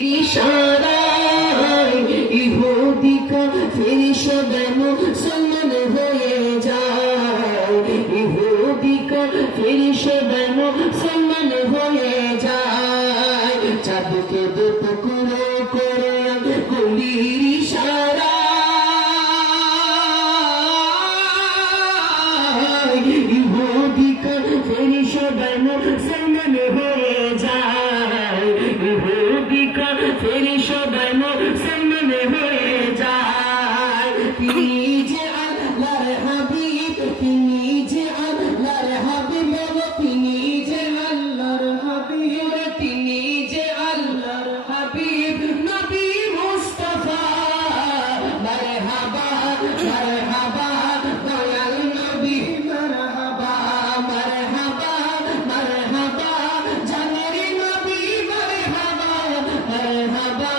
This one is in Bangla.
ইশারায় ইহুদি কাফির মুসলমান হয়ে যায়, ইহুদি কাফির মুসলমান হয়ে যায়। চাঁদকে দুটুকরো করে গুলির ইশারায় ইহুদি কাফির মুসলমান হয়ে যায়, ইহুদি কাফির সবাই মুসলমান হয়ে যায়। তিনি যে আল্লাহর হাবিব, তিনি যে আল্লাহর হাবিব, তিনি যে আল্লাহর হাবিব, তিনি যে আল্লাহর হাবিব নবী মুস্তাফা। মারহাবা মারহাবা দয়াল নবী, মারহাবা মারহাবা মারহাবা জানের নবী, মারহাবা মারহাবা